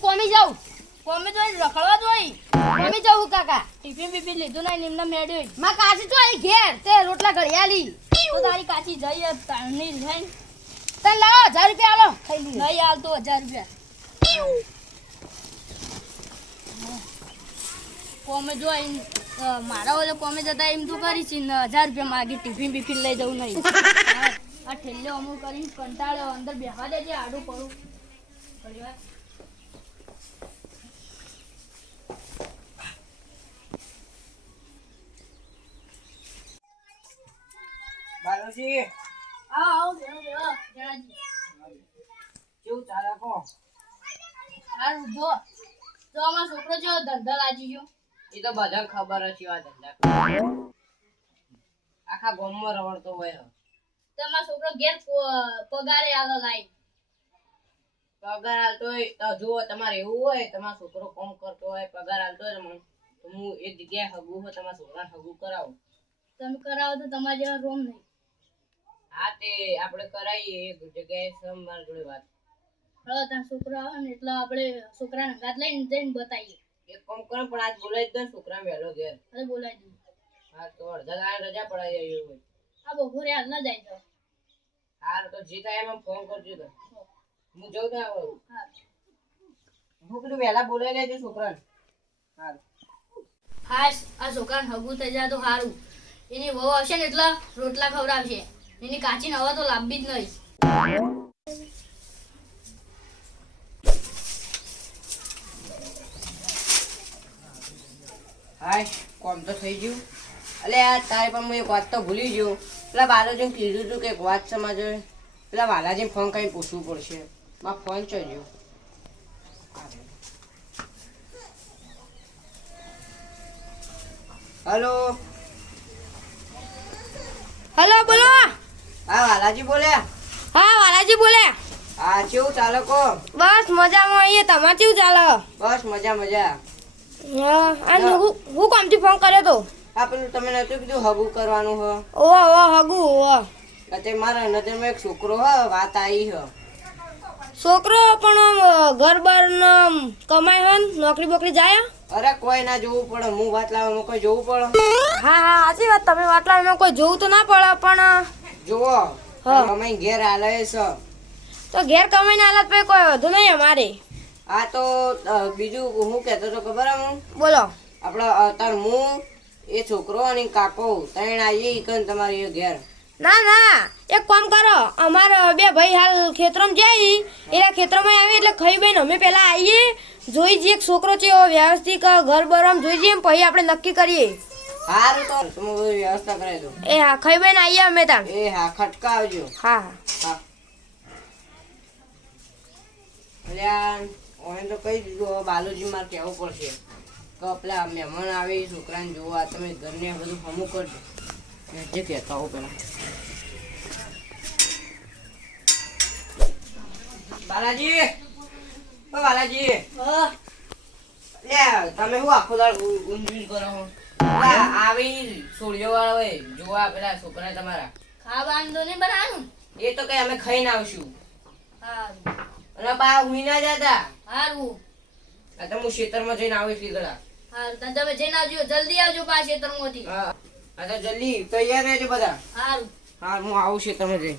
કોમી જાઉં કોમે તો રખડવા જોઈ કોમી જાઉં કાકા ટિફિન બિફિન લીધું નહીં નિમના મેળ્યું માં કાચી તો આઈ ઘેર તે રોટલા ઘડિયાલી તો તારી કાચી જઈએ તારની લઈને તને લાવો 1000 રૂપિયા આલો ખાઈ લી નહીં હાલ તો 1000 રૂપિયા કોમે જો મારા ઓલે કોમે જતા એમ તો કરી છે ને 1000 રૂપિયા માગી ટિફિન બિફિન લઈ જવું નહીં આ ઠેલ્લો અમુક કરીને કંટાળો અંદર બેહવા દેજે આડું પડું પરિવાર બાલુજી આવો બેહો જણાજી કેવું ચાલે કો હારું જો અમારો છોકરો જો ધંધા લાજી ગયો એ તો બધાને ખબર જ છે આ ધંધા આખા ગામમાં રવડતો હોય તમારો છોકરો ઘેર પગારે આલો લાઈ પગાર હાલતો હોય તો જુઓ તમારે એવું હોય તમારો છોકરો કામ કરતો હોય પગાર હાલતો હોય ને તો હું એક જગ્યાએ હગું હોય તમારા છોકરાને હગું કરાવું તમે કરાવો તો તમારા જેવા રોમ નહીં હા તે આપણે કરાવીએ એક જગ્યાએ મારી જોડે વાત હવે ત્યાં છોકરો આવે ને એટલે આપણે છોકરાને ગાત લઈને જઈને બતાવીએ એક કામ કરો પણ આજ બોલાવી દો છોકરા વહેલો ઘેર હવે બોલાવી દઉં હા તો અડધા દાડા રજા પડાઈ જાય એવું હોય આ બપોરે હાલ ના જાય તો હાર તો જે થાય એમાં ફોન કરજો તો હું જઉં ત્યાં આવું હા હું કીધું વહેલા બોલાવી લેજો છોકરાને હાર ખાસ આ છોકરાને હગું થઈ જાય તો સારું એની વહુ આવશે ને એટલે રોટલા ખવડાવશે એની કાચી હવા તો લાંબી જ નહીં હાય કોમ તો થઈ ગયું અલે યાર તારે પણ હું એક વાત તો ભૂલી ગયો પેલા બાલાજીને કીધું હતું કે એક વાત સમજો પેલા બાલાજીને ફોન કરીને પૂછવું પડશે માં ફોન ચોર્યો હલો હલો બોલો હા વાલાજી બોલ્યા હા વાલાજી બોલે હા કેવું ચાલે કો બસ મજામાં આવીએ તમારે કેવું ચાલે બસ મજા મજા હા અને હું કામથી ફોન કર્યો તો હા પેલું તમે નતું કીધું હગું કરવાનું હ ઓ હગુ તે મારા નજરમાં એક છોકરો હ વાત આવી હ છોકરો પણ ઘર બાર કમાય હન નોકરી બોકરી જાય અરે કોઈ ના જોવું પડે હું વાત લાવવામાં કોઈ જોવું પડે હા હા સાચી વાત તમે વાટલામાં કોઈ જોવું તો ના પડે પણ જુઓ હા. અમે ઘેર હાલે છે તો ઘેર કમાઈને હાલત પછી કોઈ વધુ નહીં અમારે આ તો બીજું હું કહેતો તો ખબર હે હું બોલો આપણા તાર હું એ છોકરો અને કાકો ત્રણ આવીએ ઈકન તમારી એ ઘેર ના ના એક કામ કરો અમારા બે ભાઈ હાલ ખેતરમાં જાય એના ખેતરમાં આવી એટલે ખાઈ બેન અમે પેલા આવીએ જોઈ જઈએ એક છોકરો છે એવો વ્યવસ્થિત ઘર બરમ જોઈ જઈએ પછી આપણે નક્કી કરીએ સારું તો તમે બધી વ્યવસ્થા કરાવી દો એ હા ખાઈ બેન આવીએ અમે તાર એ હા ખટકા આવજો હા હા હા અલ્યા ઓને તો કહી દીધું હવે બાલુજી મારે કહેવું પડશે કે પેલા મહેમાન આવે એ છોકરાને જોવા તમે ઘરને બધું હમું કરજો જે કહેતા હો પેલા બાલાજી ઓ બાલાજી લે તમે શું આખો દાડ ઊંઘી કરો છો પેલા આવી સોળિયો વાળો હોય જોવા પેલા છોકરા તમારા ખાવાનું તો નહીં બનાવવાનું એ તો કઈ અમે ખાઈને આવશું સારું અને બા હુઈ ના જતા સારું આ તો હું ખેતરમાં જઈને આવું એટલી ગળા સારું તમે જઈને આવજો જલ્દી આવજો પાછા ખેતરમાંથી હા આ તો જલ્દી તૈયાર રહેજો બધા સારું હા હું આવું છું તમે જઈ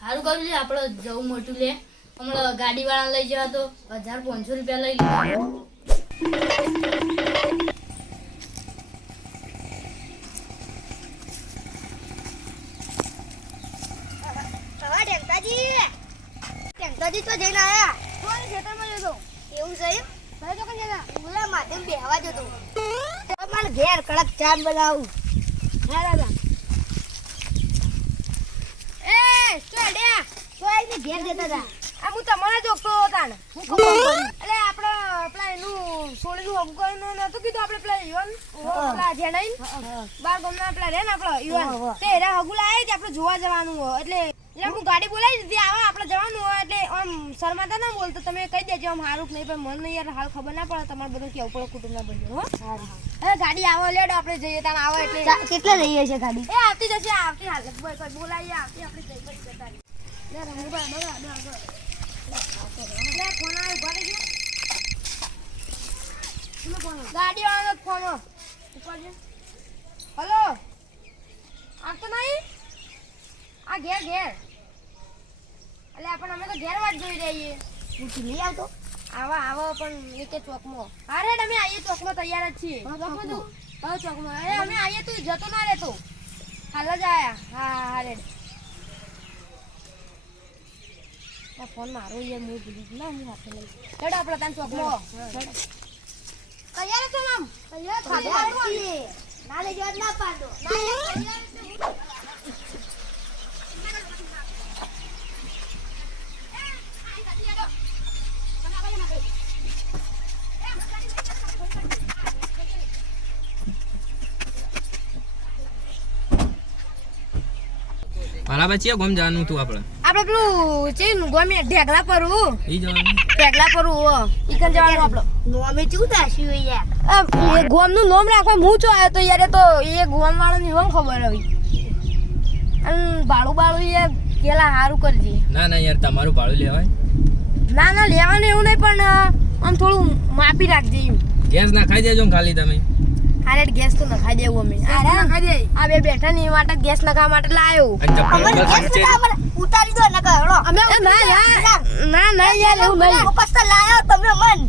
સારું કર્યું છે આપણે જવું મોટું લે હમણાં ગાડી વાળા લઈ જવા તો 1500 રૂપિયા લઈ લીધા ટેંકાજી તો જઈને આયા કોણ ખેતરમાં જતો એવું છે ભાઈ તો કઈ જતા મુલા માધ્યમ બેહવા જતો મારે ઘેર કડક ચા બનાવું હા દાદા એ ચોડ્યા ચોઈ ઘેર જતા હતા આ હું તમારા જોગતો હતા ને હું એટલે આપણે પેલા એનું સોળીનું હગું કરીને નતું કીધું આપણે પેલા યુવાન પેલા જેણાઈ બાર ગામના પેલા રે ને આપણે યુવાન તે એરા હગું લાવે છે આપણે જોવા જવાનું હોય એટલે હું ગાડી બોલાવી દીધી આવા આપણે જવાનું હોય એટલે આમ શર્માતા ના બોલતો તમે કહી દેજો આમ હારું નહીં પણ મને યાર હાલ ખબર ના પડે તમારે બધું કેવું પડે કુટુંબના બધું હો હવે ગાડી આવો લેડો આપણે જઈએ ત્યાં આવો એટલે કેટલા લઈએ છે ગાડી એ આવતી જશે આવતી હાલ બોલાવીએ આવતી આપણે જઈ જતા રહી લે ફોન આવ્યો ઉભા રહેજો. કોનો ફોન આવ્યો? ગાડીવાળાનો જ ફોન આવ્યો. ઉપાડજો. હલો આવતો નહીં આ ઘેર એટલે પણ અમે તો ઘેર વાત જોઈ રહીએ. હું નહીં આવતો આવો પણ એકે ચોકમાં. અરે અમે આવીએ ચોકમાં તૈયાર જ છીએ. ચોકમાં તું હા ચોકમાં અરે અમે આવીએ તું જતો ના રહેતો હાલ જ આયા. હા રેડ ફોન મારો યાર હું ભૂલી ગઈ ના હું હાથે લઈ ચડો આપણે ત્યાં ચોકમાં તૈયાર છો આમ તૈયાર ના લઈ જવા ના પાડો મારા બચ્ચી ગોમ જવાનું તું આપણે પેલું છે ગોમે ઢેગલા પરવું ઈ જવાનું ઢેગલા પરવું ઈકન જવાનું આપણે નોમે ચૂ દાશી હોય યાર એ ગોમનું નામ રાખવા હું ચો આવ્યો તો યાર એ તો એ ગોમ વાળાની એમ ખબર આવી અને બાળું યાર કેલા સારું કરજે. ના યાર તમારું ભાડું લેવાય. ના લેવાનું એવું નહીં પણ આમ થોડું માપી રાખજે એમ. ગેસ ના ખાઈ દેજો ને ખાલી તમે. અરે ગેસ તો નખાઈ દેવું અમે. આ બે બેઠા ને એ માટે ગેસ નખાવા માટે લાયો. અને ચપ્પલ બપ્પલ ખંચેરી ઉતારી દો ને કહેડો અમે ના યાર એવું નહીં પસ્તા લાયો તમે મન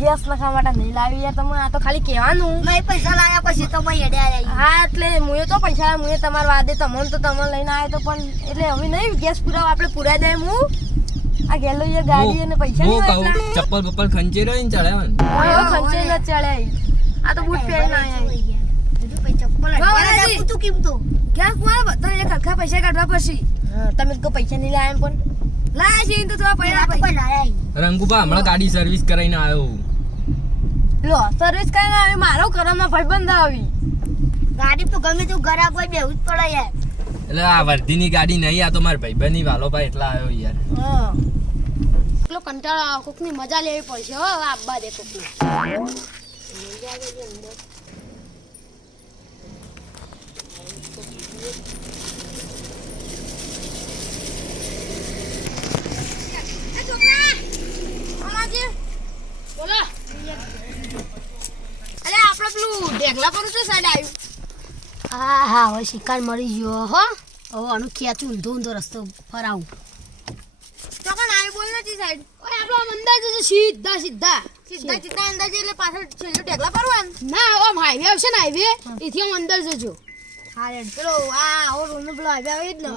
ગેસ નખાવા માટે નહીં લાવી યાર તમે આ તો ખાલી કહેવાનું. મેં પૈસા લાયા પછી તો મેં હેડ્યા રહી હા એટલે મુએ તો પૈસા મુએ તમારા વાદે તમને તો તમને લઈને આવ્યો તો પણ એટલે હવે નહીં ગેસ પુરાવા આપણે પુરાઈ દે હું આ ગેલો યાર ગાડી અને પૈસા હું નહીં કહું ચપ્પલ બપ્પલ ખંચેરી ને ચડાવવાનું. ખંચે ન ચડે આ તો બૂટ પહેરીને આયા બીજું પૈ ચપ્પલ તું કેમ તો ગેસ પુરાવા બધા એક આખા પૈસા કાઢવા પછી તમે તો પૈસા નહીં લાયા પણ લાયા છે તો થોડા પેલા તો કોઈ લાયા રંગુબા હમણાં ગાડી સર્વિસ કરાઈને આવ્યો. લો સર્વિસ કરીને આવી મારો કરમના ભાઈબંધ આવી ગાડી તો ગમે તું ઘર કોઈ બેહું જ પડે યાર એટલે આ વર્ધીની ગાડી નહીં આ તો મારા ભાઈબંધની વાલોભાઈ એટલા આવ્યો યાર. હા એટલો કંટાળો કોકની મજા લેવી પડશે હો આબા દે કોકની બોલો અલે આપણે પેલું ઢેગલા પર શું સાઈડ આવ્યું હા હવે શિકાર મળી ગયો હો હવે આનું ખેંચું ઊંધો રસ્તો ફરાવું તો કણ આવી બોલ નથી સાઈડ ઓય આપણો આમ અંદર જજો સીધા સીધા અંદાજે એટલે પાછળ છેલ્લું ઢેગલા પરવાનું ના આમ હાઈવે આવશે ને હાઈવે એથી આમ અંદર જજો હા રેડ પેલો આ ઓ રોનો પેલો આવી આવે જ ને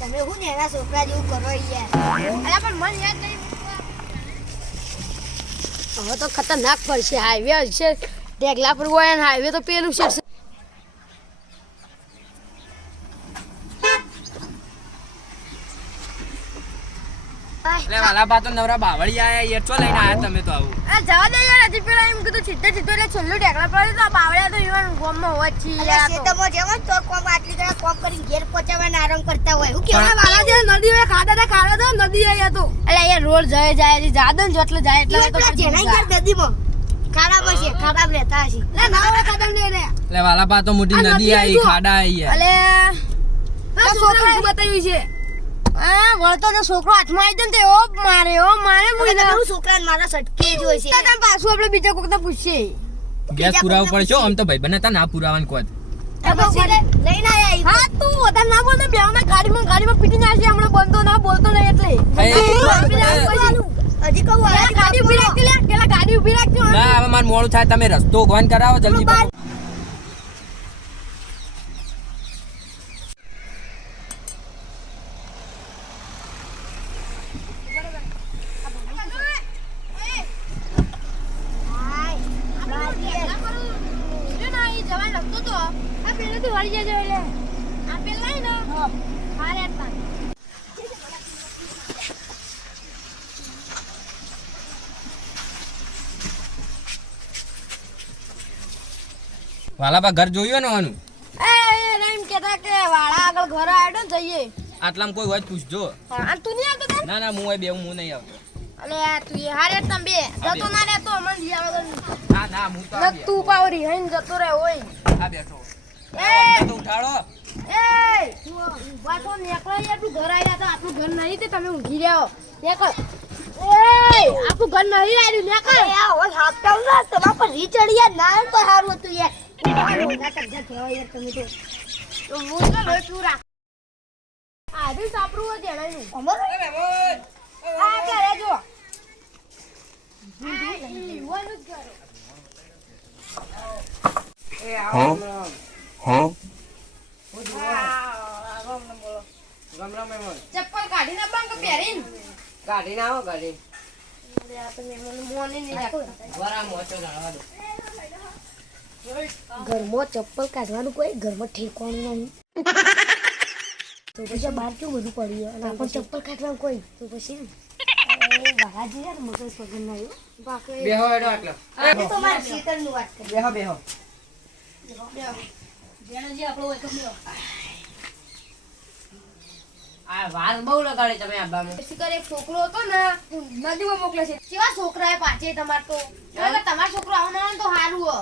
તમે હું ને એના છોકરા જેવું કરો યાર અરે પણ મન યાદ નહીં હવે તો ખતરનાક પડશે હાઈવે હશે ઢેગલા પર હોય ને હાઈવે તો પેલું છે એટલે વાલાબા તો નવરા બાવળી આયા યાર ચો લઈને આયા તમે તો આવું. આ જવા દે યાર હજી પેલા એમ કીધું સીધે સીધો એટલે છેલ્લું ઢેગલા પર તો બાવળ્યા તો ઈવન ગોમમાં હોવા જ છે યાર તો ખેતરમાં જવાનું તો કોમ આટલી ઘણા કોમ કરીને ઘેર પહોંચાડવાના આરામ કરતા હોય હું કેવા વાલા જે નદી હોય ખાડા તો નદી આયા તો એટલે યાર રોડ જાય છે જાદન જો એટલે જાય એટલે તો જેના ઘેર નદીમાં ખાડા છે ખાડા રહેતા હશે લે ના હોય ખાડા ને રે એટલે વાલાબા તો મોટી નદી આવી ખાડા આવી યાર. અલે આ છોકરા બતાવ્યું છે આ વળતો તો છોકરો હાથમાં આવી જાય ને તો એવો મારે મુઈને હું છોકરાને મારા સટકે જ હોય છે તને પાછું આપણે બીજા કોક તો પૂછીએ ગેસ પુરાવો પડશે આમ તો ભાઈ બને તા ના પુરાવાનું કોત. લઈને આયા હા તું વધારે ના બોલ બેવના ગાડીમાં પીટી નાખી હમણાં બોલતો નહીં એટલે હજી કહું ગાડી ઉભી રાખી લે પેલા ગાડી ઉભી રાખજો ના હવે મારું મોડું થાય તમે રસ્તો ગોન કરાવો જલ્દી પાછો. વાલાબા ઘર જોયું ને આનું એમ કેતા કે વાળા આગળ ઘર આવ્યો ને જઈએ આટલામાં કોઈ હોય તો પૂછજો. અને તું નહીં આવતો તને ના હું હોય બે હું નહીં આવતો. અલે તું હારે તમે બે જતો ના રે તો અમને લઈ આવો ના હું તો ને તું પાવરી હઈને જતો રહે હોય આ બેઠો એ તો ઉઠાડો. એ તું વાતો નીકળ્યા યાર તું ઘર આવ્યા હતા આપણું ઘર નહીં તે તમે ઊંઘી રહ્યા નેકળ એ આપણું ઘર નહીં આવ્યું નેકળ આ હવે હાકતાવ ના તમાર પર રી ચડી યાર ના તો સારું હતું યાર ના કજ્જા થયો યાર તમે તો હું તો લોહી પીવું રાખ આદુ સાપરું હોય જણાયું અમાર એ મહેમાન. આ કરે જો યુવાનું જ ઘર એ આવો રામ રામ. હું જુઓ. રામ રામ મહેમાન. ચપ્પલ કાઢીને બંક પહેરીને કાઢીને આવો કાઢી. આપણે મોને નહીં રાખતા વરા મોચો જાળવા દો. ઘરમાં ચપ્પલ કાઢવાનું કોઈ ઘરમાં ઠેકવાનું નહીં તો પછી બહાર કેવું બધું પડ્યું અને આપણે ચપ્પલ કાઢવાનું કોઈ તો પછી વાહાજી યાર મગજ પગન ના આવ્યું બેહો હેડો આટલો. આ તો માર શીતળની વાત કરી બેહો બેહો. જેનો જે આપણો હોય તો લ્યો. આ વાર બહુ લગાડે તમે આબામાં. શિકાર એક છોકરો હતો ને નદીમાં મોકલે છે કેવા છોકરા એ પાછે તમાર તો તમારો છોકરો આવવાનો તો સારું હો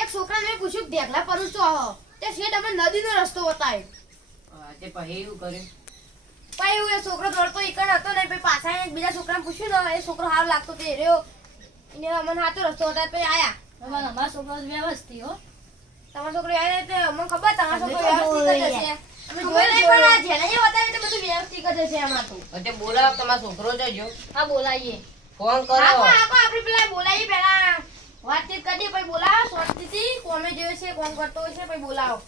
એક છોકરાને મેં પૂછ્યું કે ઢેકલા પર છો હો તે શેઠ અમે નદીનો રસ્તો બતાવ્યો તે પછી એવું કર્યું. પછી એવું એ છોકરો દોડતો ઈકણ હતો ને પછી પાછા એક બીજા છોકરાને પૂછ્યું ને એ છોકરો સારો લાગતો તે રહ્યો એને અમને સાચો રસ્તો બતાવ્યો પછી આયા અમારા છોકરો વ્યવસ્થિત હો તમારો છોકરો આયા એટલે અમને ખબર તમારો છોકરો વ્યવસ્થિત જ હશે અમે જોઈ નહીં પણ આ જેને જે બતાવ્યું તે બધું વ્યવસ્થિત જ હશે આમાં તો તે બોલાવો તમારો છોકરો જજો. હા બોલાઈએ ફોન કરો. આપણે પેલા બોલાવીએ પેલા વાતચીત કરીએ પછી બોલાવો શાંતિથી કોમે જોયો છે કોણ કરતો હોય છે પછી બોલાવો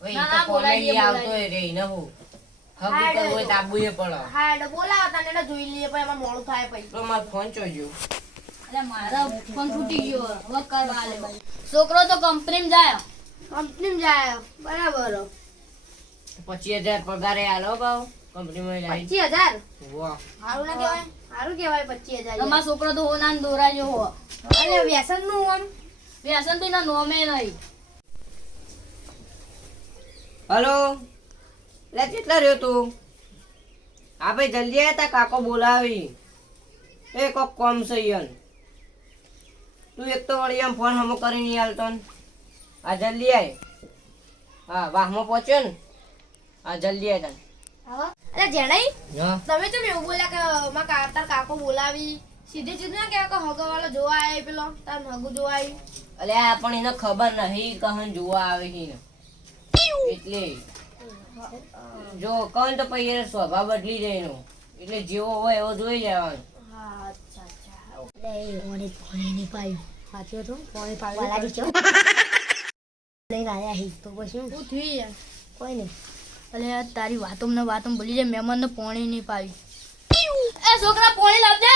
ભાઈ ના, તો ના, કોમે બોલાવીએ, ઈ આવતો હોય રે ઈને હું. હગું કરવું હોય તો આબુએ પડે. હા એટલે બોલાવો તને એટલે જોઈ લઈએ પછી એમાં મોડું થાય પછી તો મારો ફોન ચોજો. એટલે મારા ફોન ફૂટી ગયો હવે કરવા આલે છોકરો તો કંપનીમાં જાય કંપનીમાં જાય બરાબર 25,000 પગારે આલો ભાવ કંપનીમાં જાય. 25,000 વાહ. સારું ના કહેવાય સારું કહેવાય 25,000 તમારો છોકરો તો હોના દોરા જેવો એટલે વ્યસન નું આમ વ્યસન થી ના નોમે નહીં હલો લે કેટલા રહ્યો તું? હા ભાઈ જલ્દી આયા તા કાકો બોલાવી. એ કોક કોમ છે ઈયન. તું એક તો વળી આમ ફોન હમો કરીને ઈ હાલતો ને. હા જલ્દી આય. હા વાહમાં પહોંચ્યો ને. હા જલ્દી આય તને. એટલે જેણાઈ હા તમે તો એવું બોલ્યા કે મારા તાર કાકો બોલાવી સીધે સીધું ના કહેવાય કે હગવાળો જોવા આવે પેલો તાર હગુ જોવા આવી અલે આ પણ એને ખબર નહીં કહન જોવા આવે છે ને. એટલે જો કહન તો પછી એનો સ્વભાવ બદલી જાય એનો. એટલે જેવો હોય એવો જોઈ જવાનો. હા અચ્છા અચ્છા એટલે ઓને પાણી નહીં પાયું સાચું હતું પાણી પાયું વાલાજી ચો લઈને આયા હી તો પછી શું થયું યાર કોઈ નહીં અલે તારી વાતોમાં બોલી જાય મહેમાનને પાણી નહીં પાયું એ છોકરા પાણી લાવજે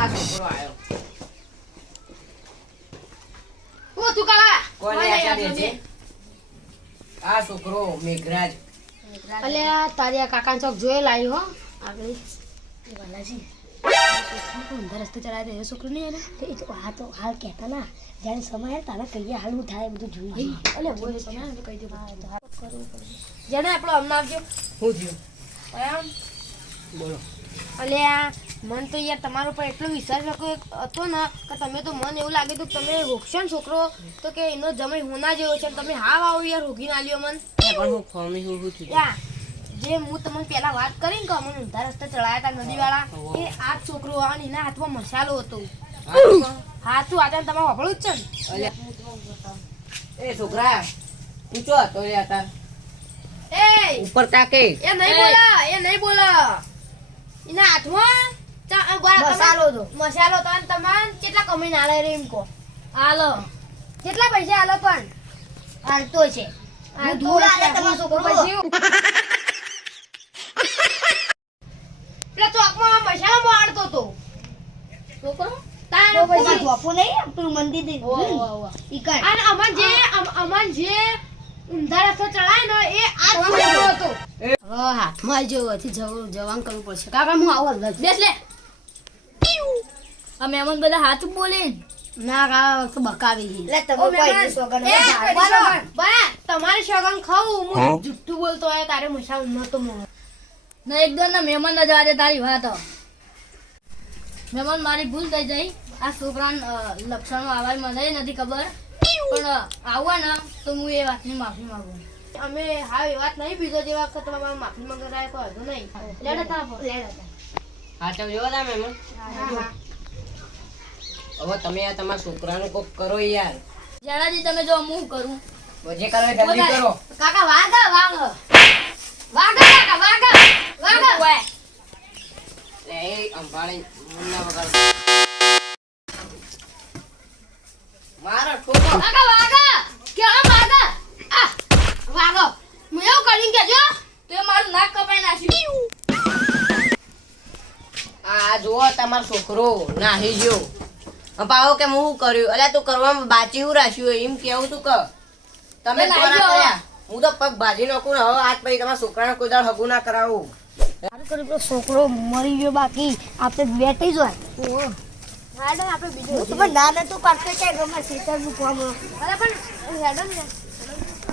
આ છોકરો આવ્યો. ઓ તું કાકા કોને આશા દે છે? આ છોકરો મેઘરાજ. અલે તારી આ કાકા ચોક જોયે લાવી હો આગળ વાલાજી અંદર રસ્તે ચડાય તો એ છોકરો નહીં એને એ તો આ તો હાલ કહેતા ના જ્યારે સમય આવે તારે કહીએ હાલવું થાય બધું જોઈ અલે બોલ સમય આવે તો કહી દે કરવું પડે જેને આપણો અમને આવજો શું થયું? એમ બોલો. અલે આ મન તો યાર તમારો પર એટલો વિશ્વાસ હતો ને કે તમે તો મન એવું લાગે તો તમે રોકશો ને છોકરો તો કે એનો જમાઈ હોના જેવો છે તમે હાવ આવો યાર રોકીને આલ્યો મન પણ હું ખોમી હું થયું? યા જે હું તમને પહેલા વાત કરી ને કે અમને ઊંધા રસ્તે ચડાયા હતા નદીવાળા એ આ જ છોકરો અને એના હાથમાં મસાલો હતો હાથું આજે તમે વાપરું જ છે ને એ છોકરા ઊંચો હતો રે હતા એ ઉપર તાકે. એ નહીં બોલા એના હાથમાં મસાલો હતો. મસાલો તો અને તમારે કેટલા કમાઈને આલે રે એમ કહો હાલો કેટલા પૈસા આલો પણ હાલતો છે આ તો ધૂળ આલે તમારો છોકરો. પેલા ચોકમાં મસાલો મારતો તો છોકરો તાર તો પછી પછી ધોપું નહીં પેલું મંદિર દે ઈ કર અને અમન જે ઊંધા રસ્તે ચડાય ને એ આ જ છોકરો હતો હવે હાથમાં જેવું હતી જવાન કરવું પડશે કાકા હું આવો બેસ લે આ મહેમાન બધા હાથ બોલે ના કા તો બકાવી એટલે તમે કોઈ સોગન બરા તમારી સોગન ખાવું હું જુઠ્ઠું બોલતો હોય તારે મસાલ નતો મો ના એકદમ ના મહેમાન ન જવા દે તારી વાત મહેમાન મારી ભૂલ થઈ જઈ આ છોકરાને લક્ષણો આવા મને નથી ખબર પણ આવવા ના તો હું એ વાતની માફી માંગુ અમે હા એ વાત નહીં બીજો જેવા વખત તમારે માફી માંગરાય કોઈ હતું નહીં લેડો તાપો હા તો જોવા તા મહેમાન હવે તમે આ તમારા છોકરાનું કોક કરો યાર જણાજી તમે જો હું કરું જે કરો એ જલ્દી કરો કાકા વાગા વાગા વાગા કાકા વાગા વાગા લે એ અંબાળી મુન્ના વગર મારો છોકરો વાગા વાગા કેવા વાગા આ વાગો હું એવું કરીને કેજો તે મારું નાક કપાઈ નાખ્યું આ જુઓ તમારો છોકરો નાહી ગયો પાવો કે હું કર્યું અલ્યા તું કરવામાં બાચી હું રાખ્યું એમ કેવું તું કે તમે નાહી કોના ગયો. કર્યા હું તો પગ ભાજી નાખું ને હવે આજ પછી તમારા છોકરાને કોઈ દાડ હગું ના કરાવું સારું કર્યું પેલો છોકરો મરી ગયો બાકી આપણે બેઠી જ હોય આપણે બીજું પણ ના તું કરતો છે ગમે સીટર મૂકવામાં અરે પણ હેડો ને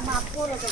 માફો નતો